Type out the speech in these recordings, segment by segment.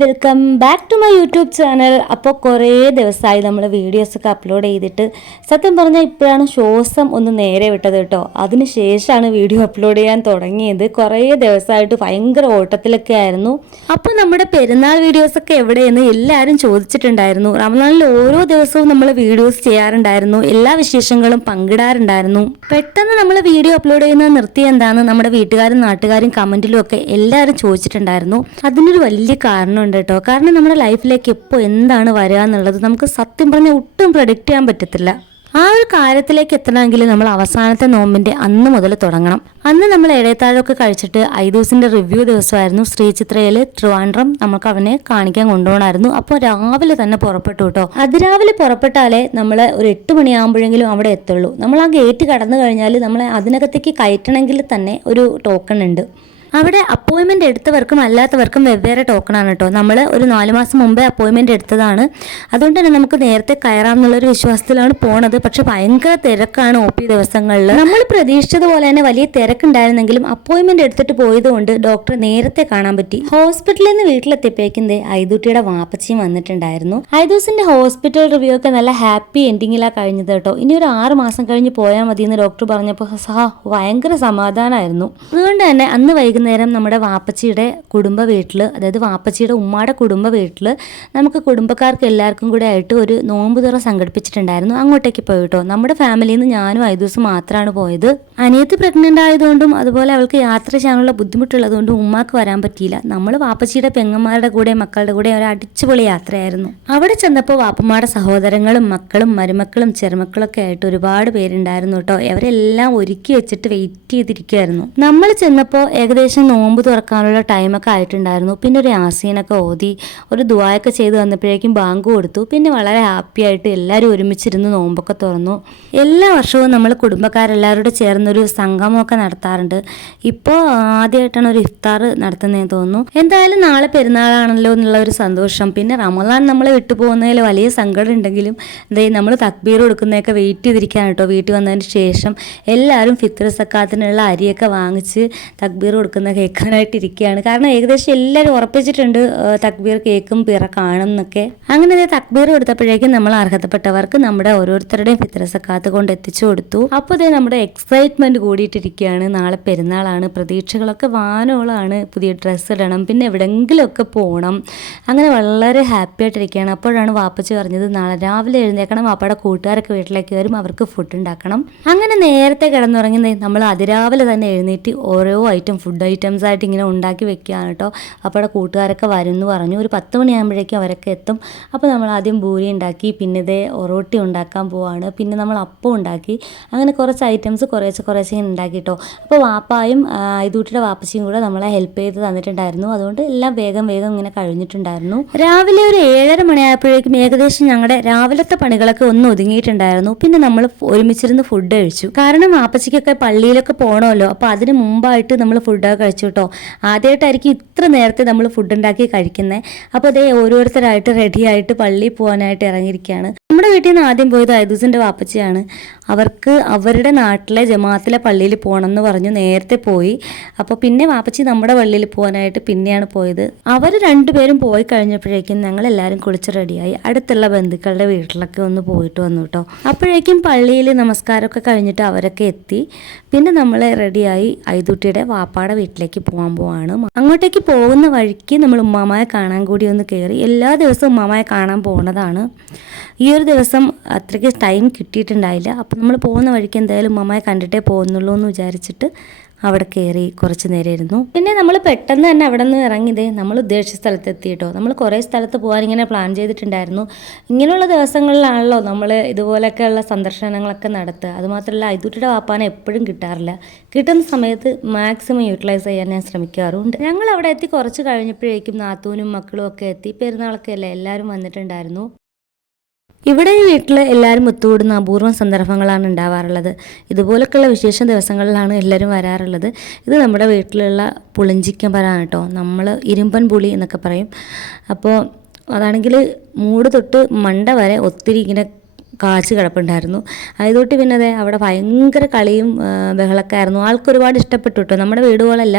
Welcome back to my YouTube channel അപ്പോൾ കുറേ ദിവസമായി നമ്മൾ വീഡിയോസൊക്കെ അപ്ലോഡ് ചെയ്തിട്ട് സത്യം പറഞ്ഞാൽ ഇപ്പോഴാണ് ശ്വാസം ഒന്ന് നേരെ വിട്ടത് കേട്ടോ. അതിന് ശേഷമാണ് വീഡിയോ അപ്ലോഡ് ചെയ്യാൻ തുടങ്ങിയത്. കുറേ ദിവസമായിട്ട് ഭയങ്കര ഓട്ടത്തിലൊക്കെ ആയിരുന്നു. അപ്പോൾ നമ്മുടെ പെരുന്നാൾ വീഡിയോസൊക്കെ എവിടെയെന്ന് എല്ലാവരും ചോദിച്ചിട്ടുണ്ടായിരുന്നു. റമദാനിൽ ഓരോ ദിവസവും നമ്മൾ വീഡിയോസ് ചെയ്യാറുണ്ടായിരുന്നു. എല്ലാ വിശേഷങ്ങളും പങ്കിടാറുണ്ടായിരുന്നു. പെട്ടെന്ന് നമ്മൾ വീഡിയോ അപ്ലോഡ് ചെയ്യുന്നത് നിർത്തി എന്താണെന്ന് നമ്മുടെ വീട്ടുകാരും നാട്ടുകാരും കമന്റിലും ഒക്കെ എല്ലാവരും ചോദിച്ചിട്ടുണ്ടായിരുന്നു. അതിനൊരു വലിയ കാരണമുണ്ട് കേട്ടോ. കാരണം നമ്മുടെ ലൈഫിലേക്ക് എപ്പോൾ എന്താണ് വരിക എന്നുള്ളത് നമുക്ക് സത്യം പറഞ്ഞാൽ ഒട്ടും പ്രഡിക്റ്റ് ചെയ്യാൻ പറ്റത്തില്ല. ആ ഒരു കാര്യത്തിലേക്ക് എത്തണമെങ്കിൽ നമ്മൾ അവസാനത്തെ നോമ്പിന്റെ അന്ന് മുതൽ തുടങ്ങണം. അന്ന് നമ്മൾ ഇടയത്താഴമൊക്കെ കഴിച്ചിട്ട് ഐദൂസിന്റെ റിവ്യൂ ദിവസമായിരുന്നു. ശ്രീചിത്രയിൽ ട്രിവാൻഡ്രം നമുക്ക് അവനെ കാണിക്കാൻ കൊണ്ടുപോകണമായിരുന്നു. അപ്പോൾ രാവിലെ തന്നെ പുറപ്പെട്ടു കേട്ടോ. അതിരാവിലെ പുറപ്പെട്ടാലേ നമ്മൾ ഒരു എട്ട് മണിയാകുമ്പോഴെങ്കിലും അവിടെ എത്തുള്ളൂ. നമ്മൾ ആ ഗേറ്റ് കടന്നു കഴിഞ്ഞാൽ നമ്മളെ അതിനകത്തേക്ക് കയറ്റണമെങ്കിൽ തന്നെ ഒരു ടോക്കൺ ഉണ്ട്. അവിടെ അപ്പോയിൻമെന്റ് എടുത്തവർക്കും അല്ലാത്തവർക്കും വെവ്വേറെ ടോക്കണാണ് കേട്ടോ നമ്മൾ ഒരു നാല് മാസം മുമ്പേ അപ്പോയിൻമെന്റ് എടുത്തതാണ്. അതുകൊണ്ട് തന്നെ നമുക്ക് നേരത്തെ കയറാം എന്നുള്ളൊരു വിശ്വാസത്തിലാണ് പോണത്. പക്ഷെ ഭയങ്കര തിരക്കാണ് ഒ പി ദിവസങ്ങളിൽ നമ്മൾ പ്രതീക്ഷിച്ചതുപോലെ തന്നെ വലിയ തിരക്കുണ്ടായിരുന്നെങ്കിലും അപ്പോയിൻമെന്റ് എടുത്തിട്ട് പോയതുകൊണ്ട് ഡോക്ടറെ നേരത്തെ കാണാൻ പറ്റി. ഹോസ്പിറ്റലിൽ നിന്ന് വീട്ടിലെത്തിയപ്പോഴേക്കും ഐദൂട്ടിയുടെ വാപ്പച്ചിയും വന്നിട്ടുണ്ടായിരുന്നു. ഐദൂസിന്റെ ഹോസ്പിറ്റൽ റിവ്യൂ ഒക്കെ നല്ല ഹാപ്പി എൻഡിങ്ങിലാണ് കഴിഞ്ഞത് കേട്ടോ ഇനി ഒരു ആറ് മാസം കഴിഞ്ഞ് പോയാൽ മതി എന്ന് ഡോക്ടർ പറഞ്ഞപ്പോൾ സഹ ഭയങ്കര സമാധാനമായിരുന്നു അതുകൊണ്ട് തന്നെ അന്ന് വൈകുന്നേരം നമ്മുടെ വാപ്പച്ചിയുടെ കുടുംബ വീട്ടിൽ അതായത് വാപ്പച്ചിയുടെ ഉമ്മയുടെ കുടുംബ വീട്ടിൽ നമുക്ക് കുടുംബക്കാർക്ക് എല്ലാവർക്കും കൂടെ ആയിട്ട് ഒരു നോമ്പ് തുറ സംഘടിപ്പിച്ചിട്ടുണ്ടായിരുന്നു. അങ്ങോട്ടേക്ക് പോയി കേട്ടോ നമ്മുടെ ഫാമിലിയിൽ നിന്ന് ഞാനും ഐ ദിവസം മാത്രമാണ് പോയത്. അനിയത്ത് പ്രഗ്നന്റ് ആയതുകൊണ്ടും അതുപോലെ അവൾക്ക് യാത്ര ചെയ്യാനുള്ള ബുദ്ധിമുട്ടുള്ളതുകൊണ്ടും ഉമ്മാക്ക് വരാൻ പറ്റിയില്ല. നമ്മൾ വാപ്പച്ചിയുടെ പെങ്ങന്മാരുടെ കൂടെ മക്കളുടെ കൂടെ ഒരു അടിച്ചുപൊളി യാത്രയായിരുന്നു. അവിടെ ചെന്നപ്പോൾ വാപ്പമാരുടെ സഹോദരങ്ങളും മക്കളും മരുമക്കളും ചെറുമക്കളൊക്കെ ആയിട്ട് ഒരുപാട് പേരുണ്ടായിരുന്നു കേട്ടോ. അവരെല്ലാം ഒരുക്കി വെച്ചിട്ട് വെയിറ്റ് ചെയ്തിരിക്കുകയായിരുന്നു നമ്മൾ ചെന്നപ്പോൾ ഏകദേശം നോമ്പ് തുറക്കാനുള്ള ടൈമൊക്കെ ആയിട്ടുണ്ടായിരുന്നു. പിന്നെ ഒരു യാസീനൊക്കെ ഓതി ഒരു ദുവായൊക്കെ ചെയ്ത് വന്നപ്പോഴേക്കും ബാങ്ക് കൊടുത്തു. പിന്നെ വളരെ ഹാപ്പി ആയിട്ട് എല്ലാവരും ഒരുമിച്ചിരുന്ന് നോമ്പൊക്കെ തുറന്നു. എല്ലാ വർഷവും നമ്മൾ കുടുംബക്കാരെല്ലാവരോട് ചേർന്നൊരു സംഗമമൊക്കെ നടത്താറുണ്ട്. ഇപ്പോൾ ആദ്യമായിട്ടാണ് ഒരു ഇഫ്താർ നടത്തുന്നതെന്ന് തോന്നുന്നു. എന്തായാലും നാളെ പെരുന്നാളാണല്ലോ എന്നുള്ള ഒരു സന്തോഷം. പിന്നെ റമദാൻ നമ്മളെ വിട്ടുപോകുന്നതിൽ വലിയ സങ്കടം ഉണ്ടെങ്കിലും എന്താ നമ്മൾ തക്ബീർ കൊടുക്കുന്നതൊക്കെ വെയിറ്റ് ചെയ്തിരിക്കുകയാണ് കേട്ടോ. വീട്ടിൽ വന്നതിന് ശേഷം എല്ലാവരും ഫിത്ർ സക്കാത്തിനുള്ള അരിയൊക്കെ വാങ്ങിച്ച് തക്ബീർ കൊടുക്കുന്ന കേൾക്കാനായിട്ട് ഇരിക്കുകയാണ് കാരണം ഏകദേശം എല്ലാവരും ഉറപ്പിച്ചിട്ടുണ്ട് തക്ബീർ കേൾക്കും പിറ കാണും എന്നൊക്കെ. അങ്ങനെ ദേ തക്ബീർ കൊടുത്തപ്പോഴേക്കും നമ്മൾ അർഹതപ്പെട്ടവർക്ക് നമ്മുടെ ഓരോരുത്തരുടെയും ഫിത്രസക്കാത്ത് കൊണ്ട് എത്തിച്ചു കൊടുത്തു. അപ്പോൾ ദേ നമ്മുടെ എക്സൈറ്റ്മെന്റ് കൂടിയിട്ടിരിക്കുകയാണ്. നാളെ പെരുന്നാളാണ്. പ്രതീക്ഷകളൊക്കെ വാനോളാണ്. പുതിയ ഡ്രസ്സ് ഇടണം. പിന്നെ എവിടെയെങ്കിലുമൊക്കെ പോകണം അങ്ങനെ വളരെ ഹാപ്പി ആയിട്ടിരിക്കുകയാണ്. അപ്പോഴാണ് വാപ്പച്ചി പറഞ്ഞത് നാളെ രാവിലെ എഴുന്നേക്കണം വാപ്പയുടെ കൂട്ടുകാരൊക്കെ വീട്ടിലേക്ക് വരും. അവർക്ക് ഫുഡ് ഉണ്ടാക്കണം. അങ്ങനെ നേരത്തെ കിടന്നുറങ്ങി നമ്മൾ അതിരാവിലെ തന്നെ എഴുന്നേറ്റ് ഓരോ ഐറ്റം ഫുഡ് ഐറ്റംസ് ആയിട്ട് ഇങ്ങനെ ഉണ്ടാക്കി വെക്കുകയാണ് കേട്ടോ. അപ്പോഴെ കൂട്ടുകാരൊക്കെ വരും എന്ന് പറഞ്ഞു ഒരു പത്ത് മണിയാകുമ്പോഴേക്കും അവരൊക്കെ എത്തും. അപ്പോൾ നമ്മൾ ആദ്യം ബൂരി ഉണ്ടാക്കി പിന്നെ ഇതേ ഒറോട്ടി ഉണ്ടാക്കാൻ പോവാണ്. പിന്നെ നമ്മൾ അപ്പം ഉണ്ടാക്കി. അങ്ങനെ കുറച്ച് ഐറ്റംസ് കുറേശ്ശെ കുറേശ്ശെ ഇങ്ങനെ ഉണ്ടാക്കി കേട്ടോ. അപ്പോൾ വാപ്പായും ഇതൂട്ടിയുടെ വാപ്പച്ചിയും കൂടെ നമ്മളെ ഹെൽപ്പ് ചെയ്ത് തന്നിട്ടുണ്ടായിരുന്നു. അതുകൊണ്ട് എല്ലാം വേഗം വേഗം ഇങ്ങനെ കഴിഞ്ഞിട്ടുണ്ടായിരുന്നു. രാവിലെ ഒരു ഏഴര മണിയായപ്പോഴേക്കും ഏകദേശം ഞങ്ങളുടെ രാവിലത്തെ പണികളൊക്കെ ഒന്ന് ഒതുങ്ങിയിട്ടുണ്ടായിരുന്നു. പിന്നെ നമ്മൾ ഒരുമിച്ചിരുന്ന് ഫുഡ് കഴിച്ചു. കാരണം വാപ്പച്ചിക്കൊക്കെ പള്ളിയിലൊക്കെ പോകണമല്ലോ അപ്പോൾ അതിന് മുമ്പായിട്ട് നമ്മൾ ഫുഡൊക്കെ കഴിച്ചു കേട്ടോ. ആദ്യമായിട്ടായിരിക്കും ഇത്ര നേരത്തെ നമ്മൾ ഫുഡ് ഉണ്ടാക്കി കഴിക്കുന്നത് അപ്പോൾ അതേ ഓരോരുത്തരായിട്ട് റെഡിയായിട്ട് പള്ളിയിൽ പോകാനായിട്ട് ഇറങ്ങിയിരിക്കുകയാണ്. നമ്മുടെ വീട്ടിൽ നിന്ന് ആദ്യം പോയത് ഐദൂസിന്റെ വാപ്പച്ചിയാണ്. അവർക്ക് അവരുടെ നാട്ടിലെ ജമാഅത്തിലെ പള്ളിയിൽ പോകണം എന്ന് പറഞ്ഞു നേരത്തെ പോയി. അപ്പോൾ പിന്നെ വാപ്പച്ചി നമ്മുടെ പള്ളിയിൽ പോകാനായിട്ട് പിന്നെയാണ് പോയത്. അവർ രണ്ടുപേരും പോയി കഴിഞ്ഞപ്പോഴേക്കും ഞങ്ങൾ എല്ലാവരും കുളിച്ച് റെഡിയായി. അടുത്തുള്ള ബന്ധുക്കളുടെ വീട്ടിലൊക്കെ ഒന്ന് പോയിട്ട് വന്നു കേട്ടോ അപ്പോഴേക്കും പള്ളിയിൽ നമസ്കാരമൊക്കെ കഴിഞ്ഞിട്ട് അവരൊക്കെ എത്തി. പിന്നെ നമ്മൾ റെഡിയായി ഐതുട്ടിയുടെ വാപ്പാടെ വീട്ടിലേക്ക് പോകാൻ പോവാണ്. അങ്ങോട്ടേക്ക് പോകുന്ന വഴിക്ക് നമ്മൾ ഉമ്മാമയെ കാണാൻ കൂടി ഒന്ന് കയറി എല്ലാ ദിവസവും ഉമ്മാമയെ കാണാൻ പോകുന്നതാണ് ഈ ദിവസം അത്രയ്ക്ക് ടൈം കിട്ടിയിട്ടുണ്ടായില്ല. അപ്പം നമ്മൾ പോകുന്ന വഴിക്ക് എന്തായാലും ഉമ്മാമയെ കണ്ടിട്ടേ പോകുന്നുള്ളൂ എന്ന് വിചാരിച്ചിട്ട് അവിടെ കയറി കുറച്ച് നേരം ഇരുന്നു പിന്നെ നമ്മൾ പെട്ടെന്ന് തന്നെ അവിടെ നിന്ന് ഇറങ്ങിയത് നമ്മൾ ഉദ്ദേശിച്ച സ്ഥലത്ത് എത്തിയിട്ടോ നമ്മൾ കുറേ സ്ഥലത്ത് പോകാൻ ഇങ്ങനെ പ്ലാൻ ചെയ്തിട്ടുണ്ടായിരുന്നു. ഇങ്ങനെയുള്ള ദിവസങ്ങളിലാണല്ലോ നമ്മൾ ഇതുപോലെയൊക്കെയുള്ള സന്ദർശനങ്ങളൊക്കെ നടത്തുക. അതുമാത്രമല്ല ഐതുട്ടിയുടെ വാപ്പാനെ എപ്പോഴും കിട്ടാറില്ല. കിട്ടുന്ന സമയത്ത് മാക്സിമം യൂട്ടിലൈസ് ചെയ്യാൻ ഞാൻ ശ്രമിക്കാറുണ്ട് ഞങ്ങൾ അവിടെ എത്തി കുറച്ച് കഴിഞ്ഞപ്പോഴേക്കും നാത്തൂനും മക്കളും ഒക്കെ എത്തി. പെരുന്നാളൊക്കെ അല്ലേ എല്ലാവരും വന്നിട്ടുണ്ടായിരുന്നു. ഇവിടെ ഈ വീട്ടിൽ എല്ലാവരും ഒത്തുകൂടുന്ന അപൂർവം സന്ദർഭങ്ങളാണ് ഉണ്ടാവാറുള്ളത്. ഇതുപോലൊക്കെയുള്ള വിശേഷ ദിവസങ്ങളിലാണ് എല്ലാവരും വരാറുള്ളത്. ഇത് നമ്മുടെ വീട്ടിലുള്ള പുളിഞ്ചിക്കൻ പരാണ് കേട്ടോ നമ്മൾ ഇരുമ്പൻ പുളി എന്നൊക്കെ പറയും. അപ്പോൾ അതാണെങ്കിൽ മൂട് തൊട്ട് മണ്ട വരെ ഒത്തിരി ഇങ്ങനെ കാച്ച് കിടപ്പുണ്ടായിരുന്നു. അതുതൊട്ട് പിന്നെ അതെ അവിടെ ഭയങ്കര കളിയും ബഹളമൊക്കെ ആയിരുന്നു. ആൾക്ക് ഒരുപാട് ഇഷ്ടപ്പെട്ടു കേട്ടോ നമ്മുടെ വീട് പോലല്ല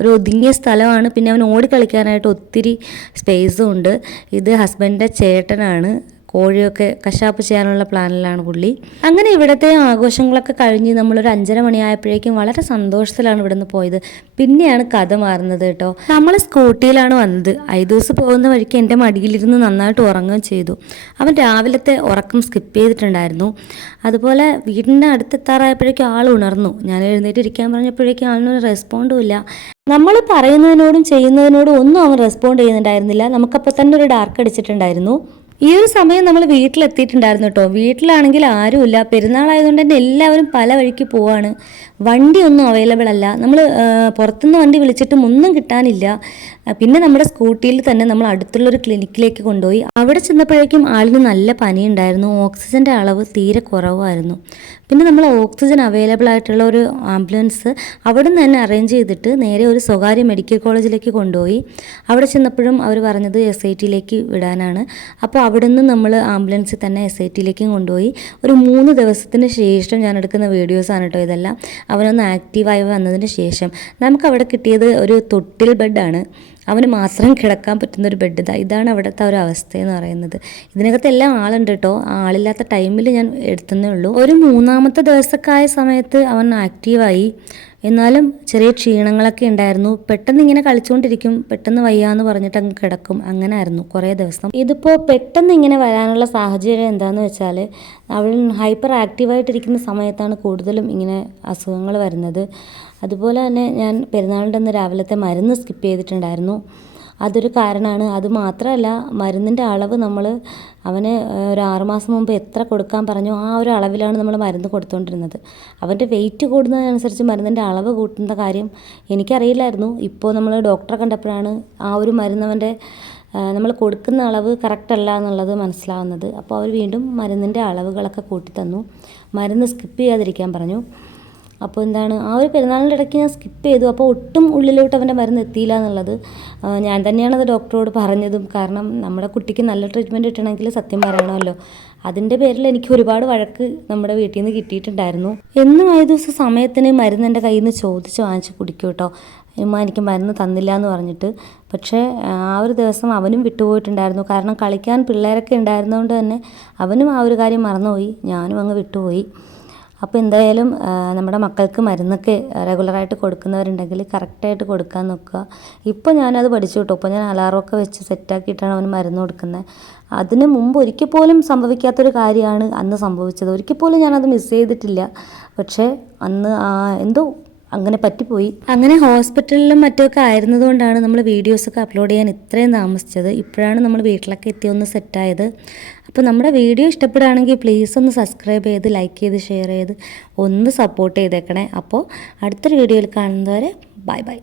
ഒരു ഒതുങ്ങിയ സ്ഥലമാണ്. പിന്നെ അവൻ ഓടിക്കളിക്കാനായിട്ട് ഒത്തിരി സ്പേസും ഉണ്ട്. ഇത് ഹസ്ബൻഡിന്റെ ചേട്ടനാണ്. കോഴിയൊക്കെ കശാപ്പ് ചെയ്യാനുള്ള പ്ലാനിലാണ് പുള്ളി. അങ്ങനെ ഇവിടുത്തെ ആഘോഷങ്ങളൊക്കെ കഴിഞ്ഞ് നമ്മളൊരു അഞ്ചര മണിയായപ്പോഴേക്കും വളരെ സന്തോഷത്തിലാണ് ഇവിടുന്ന് പോയത്. പിന്നെയാണ് കഥ മാറുന്നത് കേട്ടോ. നമ്മൾ സ്കൂട്ടിയിലാണ് വന്നത്. ഐദൂസ് പോകുന്ന വഴിക്ക് എന്റെ മടിയിലിരുന്ന് നന്നായിട്ട് ഉറങ്ങുകയും ചെയ്തു. അവൻ രാവിലത്തെ ഉറക്കം സ്കിപ്പ് ചെയ്തിട്ടുണ്ടായിരുന്നു. അതുപോലെ വീടിന്റെ അടുത്തെത്താറായപ്പോഴേക്കും ആൾ ഉണർന്നു. ഞാൻ എഴുന്നേറ്റ് ഇരിക്കാൻ പറഞ്ഞപ്പോഴേക്കും ആളിനൊരു റെസ്പോണ്ടും ഇല്ല. നമ്മൾ പറയുന്നതിനോടും ചെയ്യുന്നതിനോടും ഒന്നും അവൻ റെസ്പോണ്ട് ചെയ്യുന്നുണ്ടായിരുന്നില്ല. നമുക്കപ്പോൾ തന്നെ ഒരു ഡാർക്ക് അടിച്ചിട്ടുണ്ടായിരുന്നു. ഈ ഒരു സമയം നമ്മൾ വീട്ടിലെത്തിയിട്ടുണ്ടായിരുന്നു കേട്ടോ. വീട്ടിലാണെങ്കിൽ ആരുമില്ല. പെരുന്നാളായതുകൊണ്ട് തന്നെ എല്ലാവരും പല വഴിക്ക് പോവാണ്. വണ്ടിയൊന്നും അവൈലബിൾ അല്ല. നമ്മൾ പുറത്തുനിന്ന് വണ്ടി വിളിച്ചിട്ടും ഒന്നും കിട്ടാനില്ല. പിന്നെ നമ്മുടെ സ്കൂട്ടിയിൽ തന്നെ നമ്മൾ അടുത്തുള്ളൊരു ക്ലിനിക്കിലേക്ക് കൊണ്ടുപോയി. അവിടെ ചെന്നപ്പോഴേക്കും ആളിന് നല്ല പനിയുണ്ടായിരുന്നു. ഓക്സിജന്റെ അളവ് തീരെ കുറവായിരുന്നു. പിന്നെ നമ്മൾ ഓക്സിജൻ അവൈലബിൾ ആയിട്ടുള്ള ഒരു ആംബുലൻസ് അവിടെ നിന്ന് തന്നെ അറേഞ്ച് ചെയ്തിട്ട് നേരെ ഒരു സ്വകാര്യ മെഡിക്കൽ കോളേജിലേക്ക് കൊണ്ടുപോയി. അവിടെ ചെന്നപ്പോഴും അവർ പറഞ്ഞത് എസ് ഐ ടിയിലേക്ക് വിടാനാണ്. അപ്പോൾ അവിടെ നിന്ന് നമ്മൾ ആംബുലൻസ് തന്നെ എസ് ഐ ടിയിലേക്കും കൊണ്ടുപോയി. ഒരു മൂന്ന് ദിവസത്തിന് ശേഷം ഞാൻ എടുക്കുന്ന വീഡിയോസാണ് കേട്ടോ ഇതെല്ലാം. അവനൊന്ന് ആക്റ്റീവായി വന്നതിന് ശേഷം. നമുക്ക് അവിടെ കിട്ടിയത് ഒരു തൊട്ടിൽ ബെഡാണ്. അവന് മാത്രം കിടക്കാൻ പറ്റുന്ന ഒരു ബെഡ് ഇതാ. ഇതാണ് അവിടുത്തെ ഒരു അവസ്ഥ എന്ന് പറയുന്നത്. ഇതിനകത്ത് എല്ലാം ആളുണ്ട് കേട്ടോ ആളില്ലാത്ത ടൈമിൽ ഞാൻ എടുത്തേ ഉള്ളൂ. ഒരു മൂന്നാമത്തെ ദിവസമൊക്കെ ആയ സമയത്ത് അവൻ ആക്റ്റീവായി എന്നാലും ചെറിയ ക്ഷീണങ്ങളൊക്കെ ഉണ്ടായിരുന്നു. പെട്ടെന്ന് ഇങ്ങനെ കളിച്ചുകൊണ്ടിരിക്കും പെട്ടെന്ന് വയ്യാന്ന് പറഞ്ഞിട്ട് അങ്ങ് കിടക്കും. അങ്ങനെ ആയിരുന്നു കുറേ ദിവസം. ഇതിപ്പോൾ പെട്ടെന്ന് ഇങ്ങനെ വരാനുള്ള സാഹചര്യം എന്താണെന്ന് വെച്ചാൽ അവൾ ഹൈപ്പർ ആക്റ്റീവായിട്ടിരിക്കുന്ന സമയത്താണ് കൂടുതലും ഇങ്ങനെ അസുഖങ്ങൾ വരുന്നത്. അതുപോലെ തന്നെ ഞാൻ പെരുന്നാളിന്റെ അന്ന് രാവിലത്തെ മരുന്ന് സ്കിപ്പ് ചെയ്തിട്ടുണ്ടായിരുന്നു. അതൊരു കാരണമാണ്. അത് മാത്രമല്ല മരുന്നിന്റെ അളവ് നമ്മൾ അവന് ഒരു ആറുമാസം മുമ്പ് എത്ര കൊടുക്കാൻ പറഞ്ഞു ആ ഒരു അളവിലാണ് നമ്മൾ മരുന്ന് കൊടുത്തുകൊണ്ടിരുന്നത് അവന്റെ വെയിറ്റ് കൂടുന്നതിനനുസരിച്ച് മരുന്നിന്റെ അളവ് കൂട്ടുന്ന കാര്യം എനിക്കറിയില്ലായിരുന്നു. ഇപ്പോൾ നമ്മൾ ഡോക്ടറെ കണ്ടപ്പോഴാണ് ആ ഒരു മരുന്ന് അവന്റെ നമ്മൾ കൊടുക്കുന്ന അളവ് കറക്റ്റ് അല്ല എന്നുള്ളത് മനസ്സിലാവുന്നത്. അപ്പോൾ അവർ വീണ്ടും മരുന്നിന്റെ അളവുകളൊക്കെ കൂട്ടി തന്നു മരുന്ന് സ്കിപ്പ് ചെയ്യാതിരിക്കാൻ പറഞ്ഞു. അപ്പോൾ എന്താണ് ആ ഒരു പെരുന്നാളിന്റെ ഇടയ്ക്ക് ഞാൻ സ്കിപ്പ് ചെയ്തു. അപ്പോൾ ഒട്ടും ഉള്ളിലോട്ട് അവന്റെ മരുന്ന് എത്തിയില്ല എന്നുള്ളത് ഞാൻ തന്നെയാണ് അത് ഡോക്ടറോട് പറഞ്ഞതും. കാരണം നമ്മുടെ കുട്ടിക്ക് നല്ല ട്രീറ്റ്മെന്റ് കിട്ടണമെങ്കിൽ സത്യം പറയണമല്ലോ. അതിന്റെ പേരിൽ എനിക്ക് ഒരുപാട് വഴക്ക് നമ്മുടെ വീട്ടിൽ നിന്ന് കിട്ടിയിട്ടുണ്ടായിരുന്നു. എന്നും ആയ ദിവസം സമയത്തിന് മരുന്ന് എന്റെ കയ്യിൽ നിന്ന് ചോദിച്ച് വാങ്ങിച്ച് കുടിക്കും കേട്ടോ ഉമ്മ എനിക്ക് മരുന്ന് തന്നില്ല എന്ന് പറഞ്ഞിട്ട്. പക്ഷേ ആ ഒരു ദിവസം അവനും വിട്ടുപോയിട്ടുണ്ടായിരുന്നു. കാരണം കളിക്കാൻ പിള്ളേരൊക്കെ ഉണ്ടായിരുന്നതുകൊണ്ട് തന്നെ അവനും ആ ഒരു കാര്യം മറന്നുപോയി. ഞാനും അങ്ങ് വിട്ടുപോയി. അപ്പോൾ എന്തായാലും നമ്മുടെ മക്കൾക്ക് മരുന്നൊക്കെ റെഗുലറായിട്ട് കൊടുക്കുന്നവരുണ്ടെങ്കിൽ കറക്റ്റായിട്ട് കൊടുക്കാൻ നോക്കുക. ഇപ്പോൾ ഞാനത് പഠിച്ചു കേട്ടോ. ഇപ്പോൾ ഞാൻ അലാറമൊക്കെ വെച്ച് സെറ്റാക്കിയിട്ടാണ് അവന് മരുന്ന് കൊടുക്കുന്നത്. അതിന് മുമ്പ് ഒരിക്കൽ പോലും സംഭവിക്കാത്തൊരു കാര്യമാണ് അന്ന് സംഭവിച്ചത്. ഒരിക്കൽ പോലും ഞാനത് മിസ് ചെയ്തിട്ടില്ല. പക്ഷേ അന്ന് എന്തോ അങ്ങനെ പറ്റിപ്പോയി. അങ്ങനെ ഹോസ്പിറ്റലിലും മറ്റൊക്കെ ആയിരുന്നതുകൊണ്ടാണ് നമ്മൾ വീഡിയോസൊക്കെ അപ്ലോഡ് ചെയ്യാൻ ഇത്രയും താമസിച്ചത്. ഇപ്പോഴാണ് നമ്മൾ വീട്ടിലൊക്കെ എത്തി ഒന്ന് സെറ്റായത്. അപ്പോൾ നമ്മുടെ വീഡിയോ ഇഷ്ടപ്പെടുകയാണെങ്കിൽ പ്ലീസ് ഒന്ന് സബ്സ്ക്രൈബ് ചെയ്ത് ലൈക്ക് ചെയ്ത് ഷെയർ ചെയ്ത് ഒന്ന് സപ്പോർട്ട് ചെയ്തേക്കണേ. അപ്പോൾ അടുത്തൊരു വീഡിയോയിൽ കാണുന്നവരെ ബൈ ബൈ